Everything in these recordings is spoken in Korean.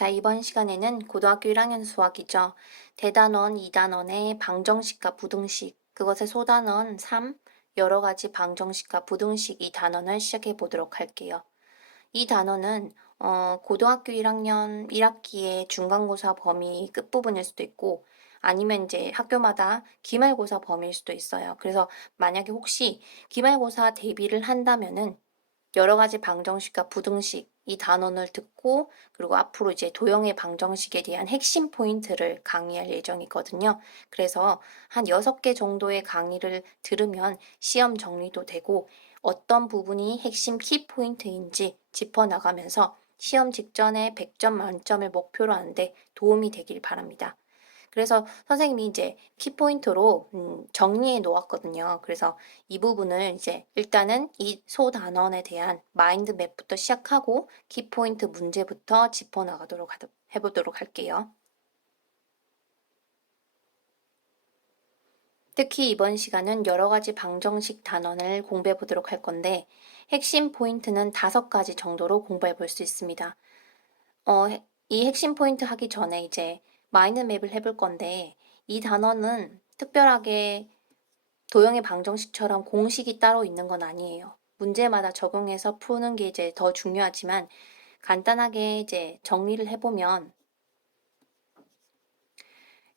자, 이번 시간에는 고등학교 1학년 수학이죠. 대단원, 이단원의 방정식과 부등식, 그것의 소단원 3, 여러 가지 방정식과 부등식 이 단원을 시작해 보도록 할게요. 이 단원은 고등학교 1학년 1학기의 중간고사 범위 끝부분일 수도 있고 아니면 이제 학교마다 기말고사 범위일 수도 있어요. 그래서 만약에 혹시 기말고사 대비를 한다면은 여러 가지 방정식과 부등식 이 단원을 듣고 그리고 앞으로 이제 도형의 방정식에 대한 핵심 포인트를 강의할 예정이거든요. 그래서 한 6개 정도의 강의를 들으면 시험 정리도 되고 어떤 부분이 핵심 키 포인트인지 짚어나가면서 시험 직전에 100점 만점을 목표로 하는데 도움이 되길 바랍니다. 그래서 선생님이 이제 키포인트로 정리해 놓았거든요. 그래서 이 부분을 이제 일단은 이 소단원에 대한 마인드맵부터 시작하고 키포인트 문제부터 짚어나가도록 해보도록 할게요. 특히 이번 시간은 여러 가지 방정식 단원을 공부해 보도록 할 건데 핵심 포인트는 5가지 정도로 공부해 볼 수 있습니다. 이 핵심 포인트 하기 전에 이제 마인드맵을 해볼 건데 이 단원은 특별하게 도형의 방정식처럼 공식이 따로 있는 건 아니에요. 문제마다 적용해서 푸는 게 이제 더 중요하지만 간단하게 이제 정리를 해보면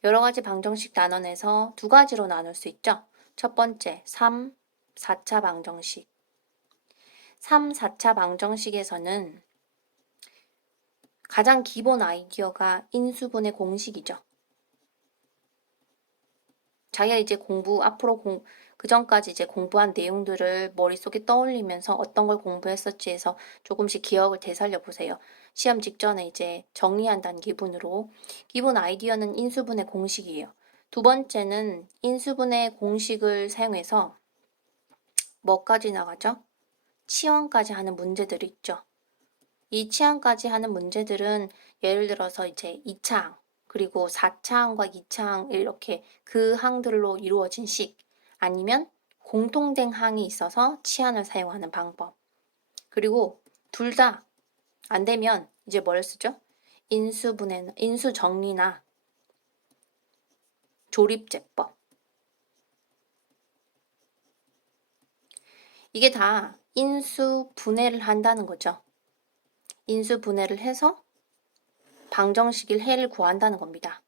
여러 가지 방정식 단원에서 2가지로 나눌 수 있죠. 첫 번째, 3, 4차 방정식. 3, 4차 방정식에서는 가장 기본 아이디어가 인수분해 공식이죠. 자기가 이제 앞으로 그 전까지 이제 공부한 내용들을 머릿속에 떠올리면서 어떤 걸 공부했었지 해서 조금씩 기억을 되살려 보세요. 시험 직전에 이제 정리한다는 기분으로. 기본 아이디어는 인수분해 공식이에요. 2번째는 인수분해 공식을 사용해서 뭐까지 나가죠? 치환까지 하는 문제들이 있죠. 이 치환까지 하는 문제들은 예를 들어서 이제 2차항, 그리고 4차항과 2차항 이렇게 그 항들로 이루어진 식, 아니면 공통된 항이 있어서 치환을 사용하는 방법. 그리고 둘 다 안 되면 이제 뭘 쓰죠? 인수정리나 조립제법. 이게 다 인수분해를 한다는 거죠. 인수분해를 해서 방정식일 해를 구한다는 겁니다.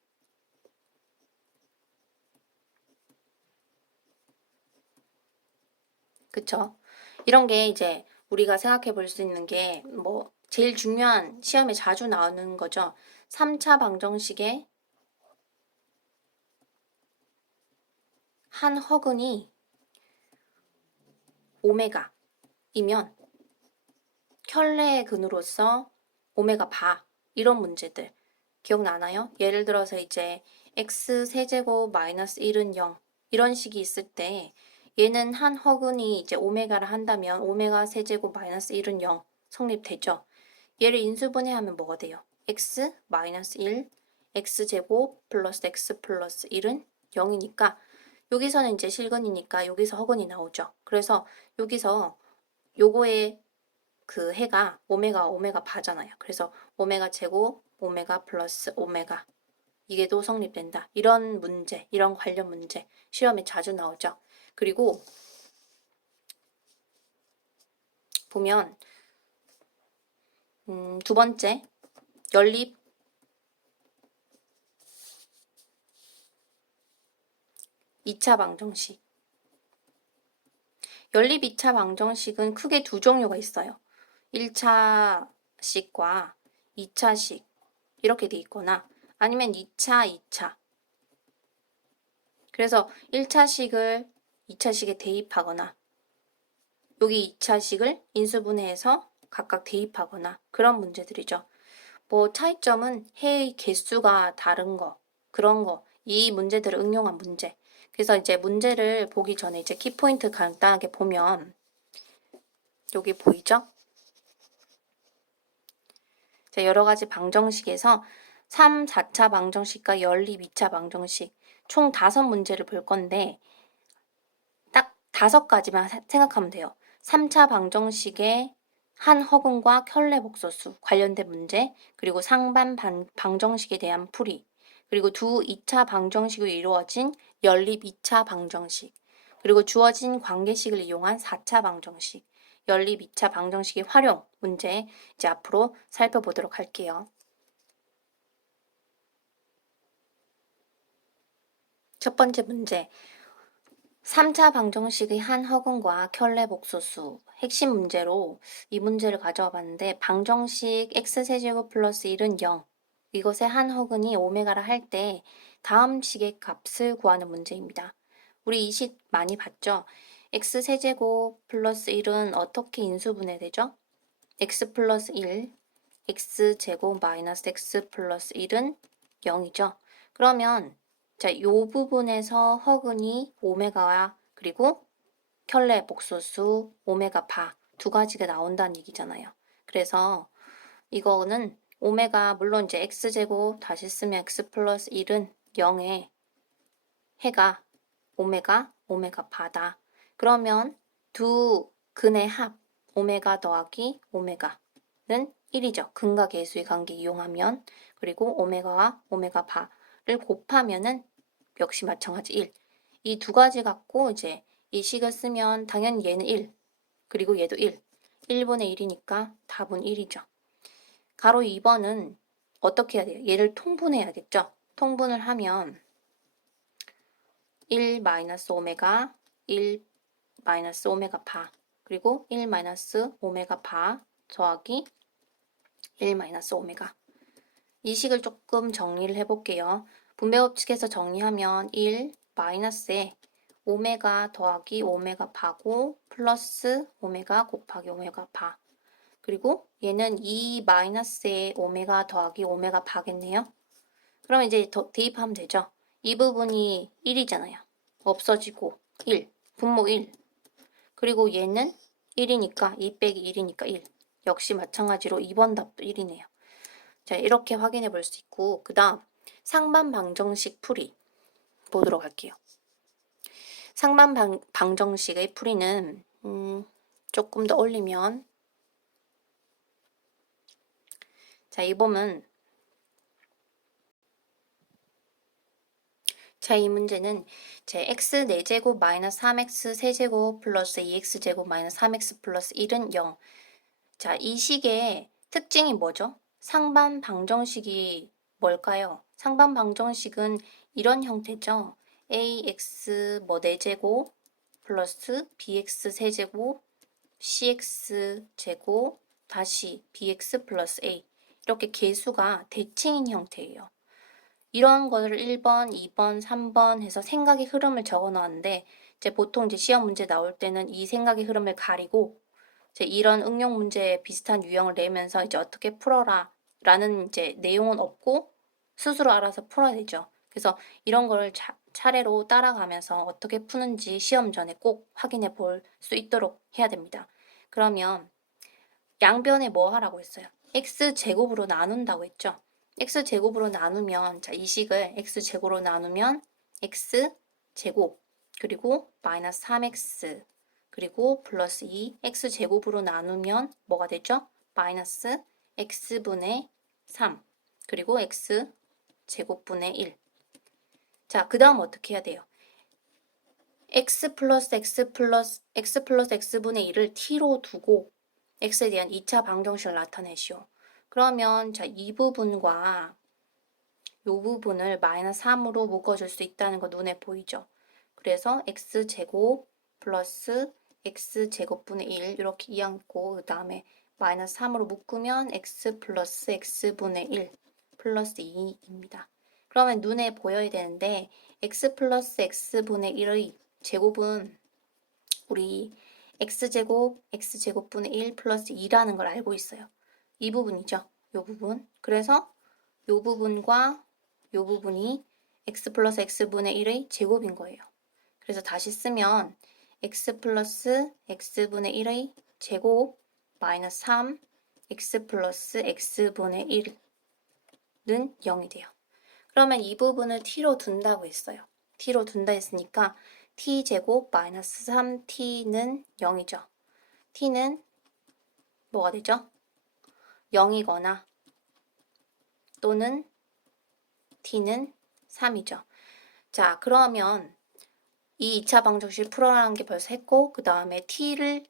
그쵸? 이런 게 이제 우리가 생각해 볼 수 있는 게 뭐 제일 중요한 시험에 자주 나오는 거죠. 3차 방정식의 한 허근이 오메가이면 켤레의 근으로서 오메가 바 이런 문제들 기억나나요? 예를 들어서 이제 x 세제곱 마이너스 1은 0 이런 식이 있을 때 얘는 한 허근이 이제 오메가를 한다면 오메가 세제곱 마이너스 1은 0 성립되죠. 얘를 인수분해하면 뭐가 돼요? x 마이너스 1 x제곱 플러스 x 플러스 1은 0이니까 여기서는 이제 실근이니까 여기서 허근이 나오죠. 그래서 여기서 요거의 그 해가 오메가 바잖아요. 그래서 오메가 제곱 오메가 플러스 오메가 이게 또 성립된다. 이런 문제, 이런 관련 문제 시험에 자주 나오죠. 그리고 보면 2번째 연립 2차 방정식. 연립 2차 방정식은 크게 2종류가 있어요. 1차식과 2차식 이렇게 돼 있거나 아니면 2차. 그래서 1차식을 2차식에 대입하거나 여기 2차식을 인수분해해서 각각 대입하거나 그런 문제들이죠. 뭐 차이점은 해의 개수가 다른 거, 그런 거, 이 문제들을 응용한 문제. 그래서 이제 문제를 보기 전에 이제 키포인트 간단하게 보면 여기 보이죠? 자, 여러 가지 방정식에서 3, 4차 방정식과 연립 2차 방정식 총 5문제를 볼 건데 딱 5가지만 생각하면 돼요. 3차 방정식의 한 허근과 켤레 복소수 관련된 문제, 그리고 상반 방정식에 대한 풀이, 그리고 두 2차 방정식으로 이루어진 연립 2차 방정식, 그리고 주어진 관계식을 이용한 4차 방정식, 연립 2차 방정식의 활용 문제 이제 앞으로 살펴보도록 할게요. 첫 번째 문제, 3차 방정식의 한 허근과 켤레 복소수 핵심 문제로 이 문제를 가져와 봤는데 방정식 x세제곱 플러스 1은 0 이것의 한 허근이 오메가라 할 때 다음 식의 값을 구하는 문제입니다. 우리 이 식 많이 봤죠? x세제곱 플러스 1은 어떻게 인수분해되죠? x 플러스 1, x제곱 마이너스 x 플러스 1은 0이죠. 그러면 자, 요 부분에서 허근이 오메가와 그리고 켤레 복소수 오메가 바 두 가지가 나온다는 얘기잖아요. 그래서 이거는 오메가 물론 이제 x제곱 다시 쓰면 x 플러스 1은 0에 해가 오메가 바다. 그러면 두 근의 합 오메가 더하기 오메가는 1이죠. 근과 계수의 관계 이용하면 그리고 오메가와 오메가 바를 곱하면은 역시 마찬가지 1. 이 두 가지 갖고 이제 이 식을 쓰면 당연히 얘는 1. 그리고 얘도 1. 1분의 1이니까 답은 1이죠. 가로 2번은 어떻게 해야 돼요? 얘를 통분해야겠죠? 통분을 하면 1 마이너스 오메가 1 마이너스 오메가 바 그리고 1 마이너스 오메가 바 더하기 1 마이너스 오메가 이 식을 조금 정리를 해볼게요. 분배법칙에서 정리하면 1 마이너스에 오메가 더하기 오메가 바고 플러스 오메가 곱하기 오메가 바 그리고 얘는 2 마이너스에 오메가 더하기 오메가 바겠네요. 그러면 이제 대입하면 되죠. 이 부분이 1이잖아요. 없어지고 1, 분모 1. 그리고 얘는 1이니까 2 빼기 1이니까 1. 역시 마찬가지로 2번 답도 1이네요. 자, 이렇게 확인해 볼 수 있고 그 다음 상반 방정식 풀이 보도록 할게요. 상반 방정식의 풀이는 조금 더 올리면 자, 이 문제는 제 x 4제곱 마이너스 3x 세제곱 플러스 2x제곱 마이너스 3x 플러스 1은 0. 자, 이 식의 특징이 뭐죠? 상반 방정식이 뭘까요? 상반 방정식은 이런 형태죠. ax 뭐 4제곱 플러스 bx 세제곱 cx 제곱 다시 bx 플러스 a 이렇게 계수가 대칭인 형태예요. 이런 거를 1번, 2번, 3번 해서 생각의 흐름을 적어 놨는데 이제 보통 이제 시험 문제 나올 때는 이 생각의 흐름을 가리고 이제 이런 응용 문제에 비슷한 유형을 내면서 이제 어떻게 풀어라 라는 이제 내용은 없고 스스로 알아서 풀어야 되죠. 그래서 이런 거를 차례로 따라가면서 어떻게 푸는지 시험 전에 꼭 확인해 볼 수 있도록 해야 됩니다. 그러면 양변에 뭐 하라고 했어요? x제곱으로 나눈다고 했죠. x제곱으로 나누면 자, 이 식을 x제곱으로 나누면 x제곱 그리고 마이너스 3x 그리고 플러스 2 x제곱으로 나누면 뭐가 되죠? 마이너스 x분의 3 그리고 x제곱분의 1. 자, 그 다음 어떻게 해야 돼요? x 플러스 x분의 1을 t로 두고 x에 대한 2차 방정식을 나타내시오. 그러면 자, 이 부분과 이 부분을 마이너스 3으로 묶어줄 수 있다는 거 눈에 보이죠? 그래서 x제곱 플러스 x제곱분의 1 이렇게 이항고 그 다음에 마이너스 3으로 묶으면 x 플러스 x분의 1 플러스 2입니다. 그러면 눈에 보여야 되는데 x 플러스 x분의 1의 제곱은 우리 x제곱 x제곱분의 1 플러스 2라는 걸 알고 있어요. 이 부분이죠. 이 부분. 그래서 이 부분과 이 부분이 x 플러스 x분의 1의 제곱인 거예요. 그래서 다시 쓰면 x 플러스 x분의 1의 제곱 마이너스 3 x 플러스 x분의 1은 0이 돼요. 그러면 이 부분을 t로 둔다고 했어요. t로 둔다 했으니까 t제곱 마이너스 3t는 0이죠. t는 뭐가 되죠? 0이거나 또는 t는 3이죠. 자, 그러면 이 2차 방정식 풀어라는 게 벌써 했고, 그 다음에 t의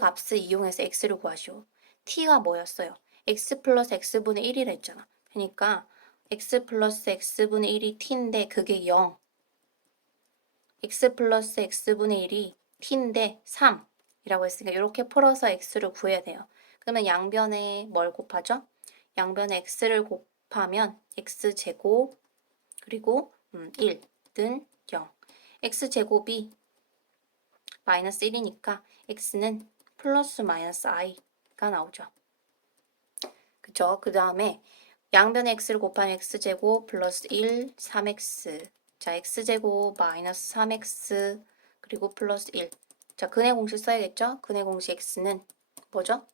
값을 이용해서 x를 구하시오. t가 뭐였어요? x 플러스 x분의 1이라 했잖아. 그러니까 x 플러스 x분의 1이 t인데 그게 0. x 플러스 x분의 1이 t인데 3이라고 했으니까 이렇게 풀어서 x를 구해야 돼요. 그러면 양변에 뭘 곱하죠? 양변에 x를 곱하면 x제곱 그리고 1는 0. x제곱이 마이너스 1이니까 x는 플러스 마이너스 i가 나오죠. 그쵸? 그 다음에 양변에 x를 곱하면 x제곱 플러스 1, 3x. 자, x제곱 마이너스 3x 그리고 플러스 1. 자, 근의 공식 써야겠죠? 근의 공식 x는 뭐죠?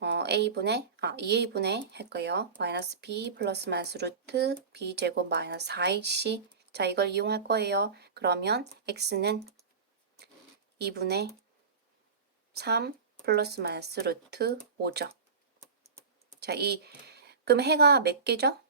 2a분의 할 거예요. 마이너스 b 플러스 마이너스 루트 b제곱 마이너스 4ac. 자, 이걸 이용할 거예요. 그러면 x는 2분의 3 플러스 마이너스 루트 5죠. 자, 그럼 해가 몇 개죠?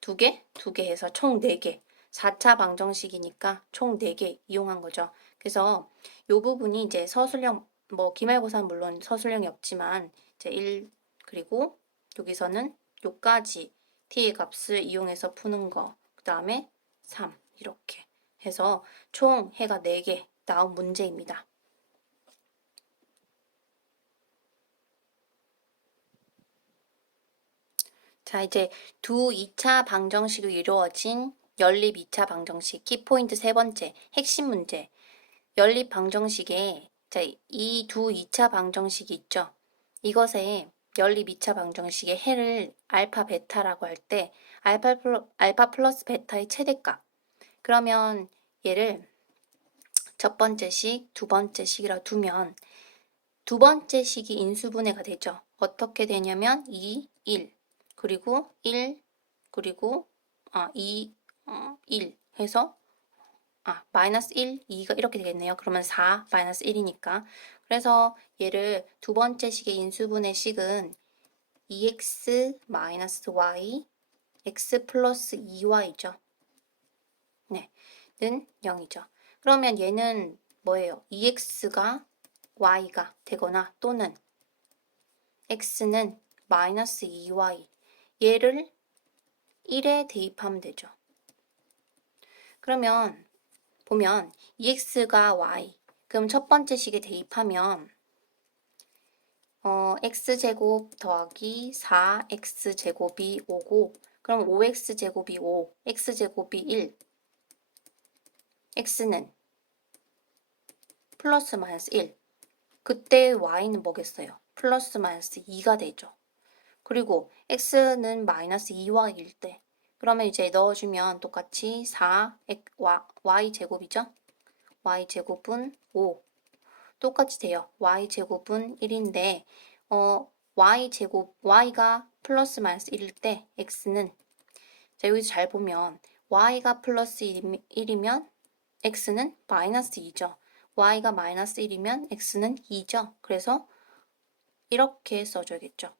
2개? 2개 해서 총 4개. 4차 방정식이니까 총 4개 이용한 거죠. 그래서 이 부분이 이제 서술형, 기말고사는 물론 서술형이 없지만 이제 1 그리고 여기서는 요까지 t의 값을 이용해서 푸는 거. 그 다음에 3 이렇게 해서 총 해가 4개 나온 문제입니다. 자, 이제 두 2차 방정식으로 이루어진 연립 2차 방정식 키포인트 세 번째 핵심 문제. 연립 방정식에 이 두 2차 방정식이 있죠. 이것에 연립 2차 방정식의 해를 알파 베타라고 할 때 알파 플러스 베타의 최대값. 그러면 얘를 첫 번째 식, 두 번째 식이라 두면 두 번째 식이 인수분해가 되죠. 어떻게 되냐면 2, 1 그리고 1 그리고 2, 1 해서 마이너스 1, 2가 이렇게 되겠네요. 그러면 4, 마이너스 1이니까. 그래서 얘를 두 번째 식의 인수분해 식은 2x 마이너스 y, x 플러스 2y죠. 네, 는 0이죠. 그러면 얘는 뭐예요? 2x가 y가 되거나 또는 x는 마이너스 2y 얘를 1에 대입하면 되죠. 그러면 보면 2x가 y 그럼 첫 번째 식에 대입하면 x제곱 더하기 4x제곱이 5고 그럼 5x제곱이 5, x제곱이 1 x는 플러스 마이너스 1 그때 y는 뭐겠어요? 플러스 마이너스 2가 되죠. 그리고 x는 마이너스 2y일 때 그러면 이제 넣어주면 똑같이 4 y제곱이죠. y제곱은 5 똑같이 돼요. y제곱은 1인데 y가 플러스 마이너스 1일 때 x는 자 여기서 잘 보면 y가 플러스 1이면 x는 마이너스 2죠. y가 마이너스 1이면 x는 2죠. 그래서 이렇게 써줘야겠죠.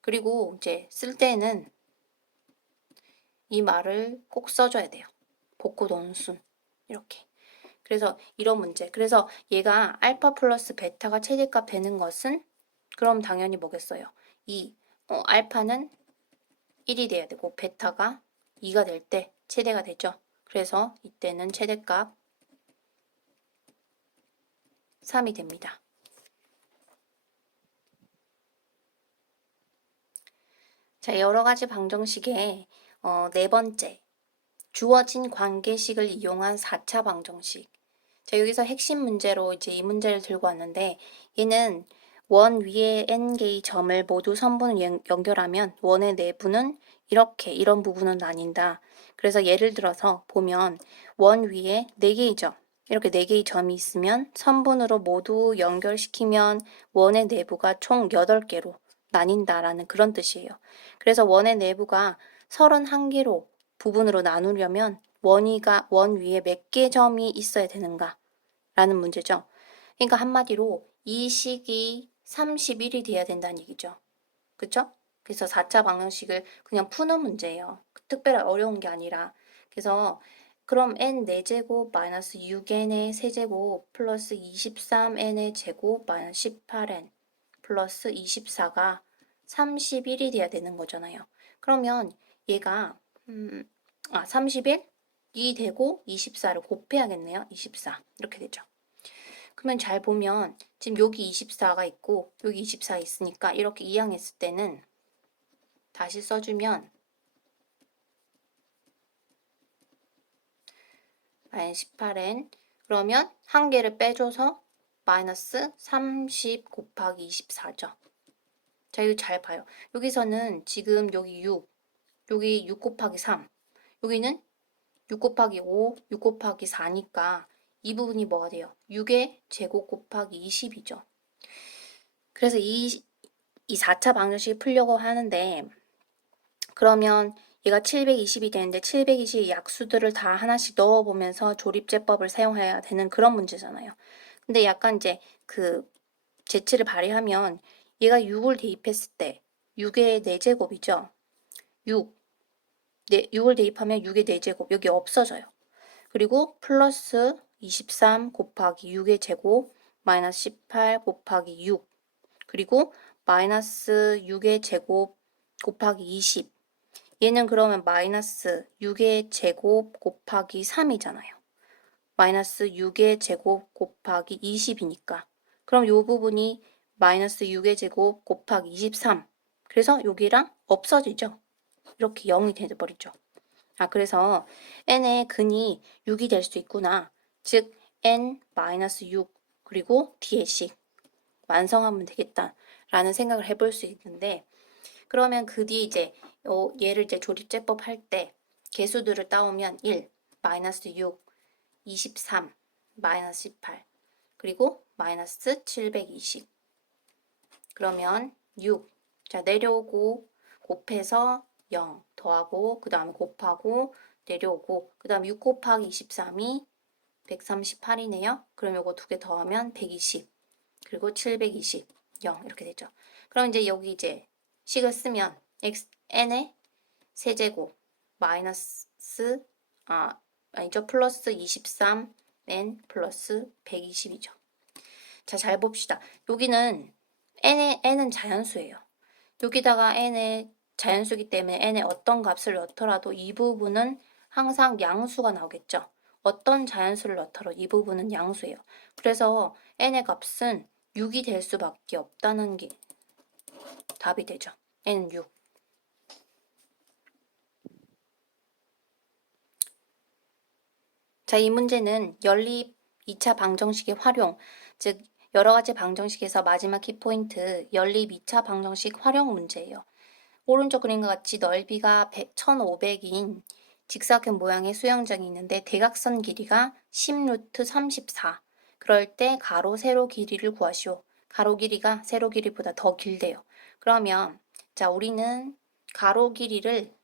그리고 이제 쓸 때는 이 말을 꼭 써줘야 돼요. 복구돈순 이렇게. 그래서 이런 문제. 그래서 얘가 알파 플러스 베타가 최대값 되는 것은 그럼 당연히 뭐겠어요? 알파는 1이 돼야 되고 베타가 2가 될 때 최대가 되죠. 그래서 이때는 최대값 3이 됩니다. 자, 여러 가지 방정식에 네 번째 주어진 관계식을 이용한 4차 방정식. 자, 여기서 핵심 문제로 이제 이 문제를 들고 왔는데 얘는 원 위에 n개의 점을 모두 선분을 연결하면 원의 내부는 이런 부분은 나뉜다. 그래서 예를 들어서 보면 원 위에 4개의 점, 이렇게 4개의 점이 있으면 선분으로 모두 연결시키면 원의 내부가 총 8개로 나뉜다라는 그런 뜻이에요. 그래서 원의 내부가 31개로 부분으로 나누려면 원 위에 몇 개 점이 있어야 되는가? 라는 문제죠. 그러니까 한마디로 이 식이 31이 돼야 된다는 얘기죠. 그쵸? 그래서 4차 방정식을 그냥 푸는 문제예요. 특별히 어려운 게 아니라. 그래서 그럼 n 4제곱 마이너스 6n의 세제곱 플러스 23n의 제곱 마이너스 18n 플러스 24가 31이 돼야 되는 거잖아요. 그러면 얘가 31, 2 되고 24를 곱해야겠네요. 24 이렇게 되죠. 그러면 잘 보면 지금 여기 24가 있고 여기 24 있으니까 이렇게 이항했을 때는 다시 써주면 마이너스 18n 그러면 한 개를 빼줘서 마이너스 30 곱하기 24죠. 자, 이거 잘 봐요. 여기서는 지금 여기 6, 여기 6 곱하기 3, 여기는 6 곱하기 5, 6 곱하기 4니까 이 부분이 뭐가 돼요? 6의 제곱 곱하기 20이죠. 그래서 이 4차 방정식을 풀려고 하는데 그러면 얘가 720이 되는데 720 약수들을 다 하나씩 넣어보면서 조립제법을 사용해야 되는 그런 문제잖아요. 근데 약간 이제 그 재치를 발휘하면 얘가 6을 대입했을 때 6의 4제곱이죠. 6을 대입하면 6의 4제곱 여기 없어져요. 그리고 플러스 23 곱하기 6의 제곱 마이너스 18 곱하기 6 그리고 마이너스 6의 제곱 곱하기 20 얘는 그러면 마이너스 6의 제곱 곱하기 3이잖아요. 마이너스 6의 제곱 곱하기 20이니까 그럼 이 부분이 마이너스 6의 제곱 곱하기 23 그래서 여기랑 없어지죠. 이렇게 0이 돼버리죠. 그래서 n의 근이 6이 될 수 있구나. 즉 n 마이너스 6 그리고 뒤에 식 완성하면 되겠다라는 생각을 해볼 수 있는데 그러면 그 뒤에 이제 얘를 이제 조립제법 할 때 개수들을 따오면 1, 마이너스 6, 23, 마이너스 18 그리고 마이너스 720 그러면 6, 자 내려오고 곱해서 0 더하고 그 다음에 곱하고 내려오고 그 다음 6 곱하기 23이 138이네요. 그럼 요거 두 개 더하면 120 그리고 720 0 이렇게 되죠. 그럼 이제 여기 이제 식을 쓰면 n의 세제곱 마이너스 아니죠 플러스 23n 플러스 120이죠. 자, 잘 봅시다. 여기는 n은 자연수예요. 여기다가 n의 자연수기 때문에 n의 어떤 값을 넣더라도 이 부분은 항상 양수가 나오겠죠. 어떤 자연수를 넣더라도 이 부분은 양수예요. 그래서 n의 값은 6이 될 수밖에 없다는 게 답이 되죠. n은 6. 자, 이 문제는 연립 2차 방정식의 활용, 즉 여러 가지 방정식에서 마지막 키포인트 연립 2차 방정식 활용 문제예요. 오른쪽 그림과 같이 넓이가 1500인 직사각형 모양의 수영장이 있는데 대각선 길이가 10루트 34. 그럴 때 가로, 세로 길이를 구하시오. 가로 길이가 세로 길이보다 더 길대요. 그러면 자 우리는 가로 길이를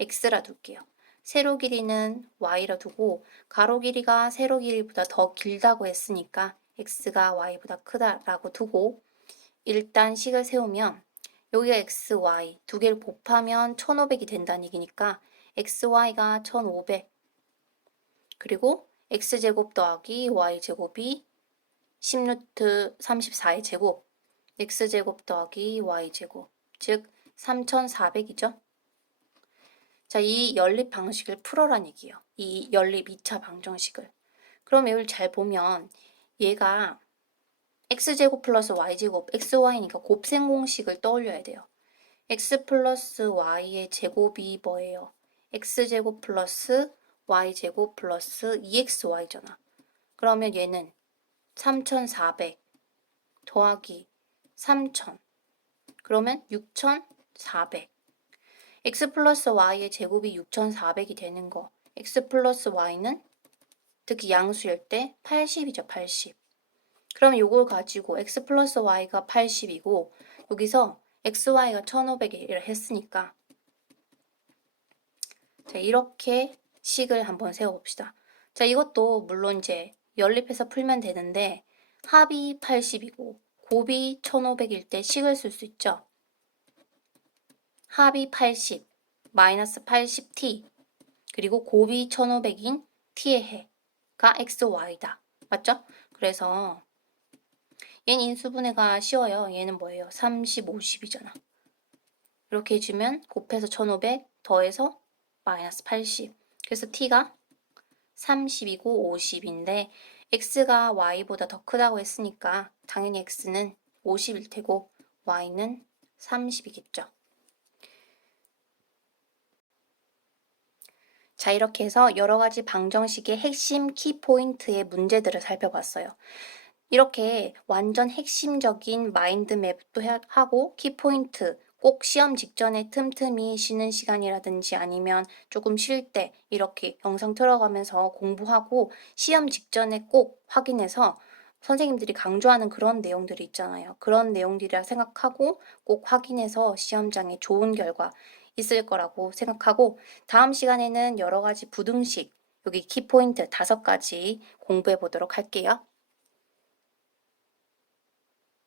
x라 둘게요. 세로 길이는 y라 두고 가로 길이가 세로 길이보다 더 길다고 했으니까 x가 y보다 크다라고 두고 일단 식을 세우면 여기가 x, y 두 개를 곱하면 1500이 된다는 얘기니까 x, y가 1500 그리고 x제곱 더하기 y제곱이 10루트 34의 제곱 x제곱 더하기 y제곱 즉 3400이죠. 자, 이 연립 방식을 풀어란 얘기예요. 이 연립 2차 방정식을. 그럼 여기를 잘 보면 얘가 x제곱 플러스 y제곱, xy니까 곱셈 공식을 떠올려야 돼요. x 플러스 y의 제곱이 뭐예요? x제곱 플러스 y제곱 플러스 2xy잖아. 그러면 얘는 3400 더하기 3000 그러면 6400 x 플러스 y의 제곱이 6400이 되는 거 x 플러스 y는 특히 양수일 때 80이죠. 80 그럼 요걸 가지고 x 플러스 y가 80이고 여기서 xy가 1500이라 했으니까 자 이렇게 식을 한번 세워봅시다. 자 이것도 물론 이제 연립해서 풀면 되는데 합이 80이고 곱이 1500일 때 식을 쓸 수 있죠. 합이 80, 마이너스 80t, 그리고 곱이 1500인 t의 해가 xy다. 맞죠? 그래서 얘는 인수분해가 쉬워요. 얘는 뭐예요? 30, 50이잖아. 이렇게 해주면 곱해서 1500 더해서 마이너스 80. 그래서 t가 30이고 50인데 x가 y보다 더 크다고 했으니까 당연히 x는 50일 테고 y는 30이겠죠. 자, 이렇게 해서 여러 가지 방정식의 핵심 키포인트의 문제들을 살펴봤어요. 이렇게 완전 핵심적인 마인드맵도 하고 키포인트 꼭 시험 직전에 틈틈이 쉬는 시간이라든지 아니면 조금 쉴 때 이렇게 영상 틀어가면서 공부하고 시험 직전에 꼭 확인해서 선생님들이 강조하는 그런 내용들이 있잖아요. 그런 내용들이라 생각하고 꼭 확인해서 시험장에 좋은 결과 있을 거라고 생각하고 다음 시간에는 여러 가지 부등식 여기 키포인트 5가지 공부해 보도록 할게요.